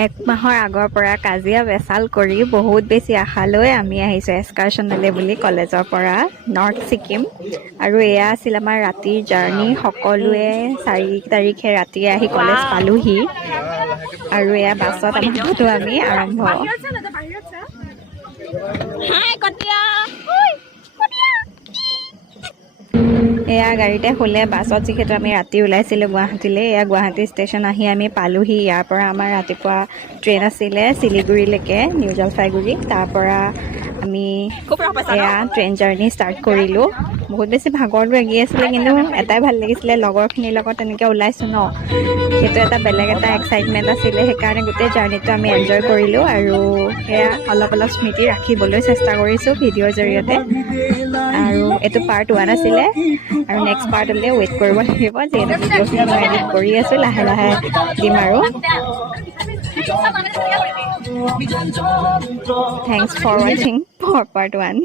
এক মাহৰ আগৰ পৰা কাজিয়া বেচাল কৰি বহুত বেছি আশা লৈ আমি আহিছোঁ এক্সকাৰ্ছনলৈ বুলি কলেজৰ পৰা নৰ্থ ছিকিম। আৰু এয়া আছিল আমাৰ ৰাতিৰ জাৰ্ণি। সকলোৱে 4 তাৰিখে ৰাতিয়ে আহি কলেজ পালোহি আৰু এয়া বাছত আমাৰতো আমি আৰম্ভ। এয়া গাড়ীতে শুলে বাছত, যিহেতু আমি ৰাতি ওলাইছিলোঁ গুৱাহাটীলৈ। এয়া গুৱাহাটী ষ্টেচন আহি আমি পালোহি। ইয়াৰ পৰা আমাৰ ৰাতিপুৱা ট্ৰেইন আছিলে শিলিগুৰিলৈকে, নিউ জলপাইগুৰি। তাৰ পৰা আমি এয়া ট্ৰেইন জাৰ্ণি ষ্টাৰ্ট কৰিলোঁ। বহুত বেছি ভাগৰ লাগি আছিলে, কিন্তু এটাই ভাল লাগিছিলে লগৰখিনিৰ লগত তেনেকৈ ওলাইছোঁ ন, সেইটো এটা বেলেগ এটা এক্সাইটমেণ্ট আছিলে। সেইকাৰণে গোটেই জাৰ্ণিটো আমি এনজয় কৰিলোঁ আৰু সেয়া অলপ অলপ স্মৃতি ৰাখিবলৈ চেষ্টা কৰিছোঁ ভিডিঅ'ৰ জৰিয়তে। আৰু এইটো পাৰ্ট 1 আছিলে আৰু নেক্সট পাৰ্টলৈ ৱেইট কৰিব লাগিব, যিহেতু ভিডিঅ'খিনি মই এডিট কৰি আছোঁ, লাহে লাহে দিম আৰু। Thanks for watching for part 1.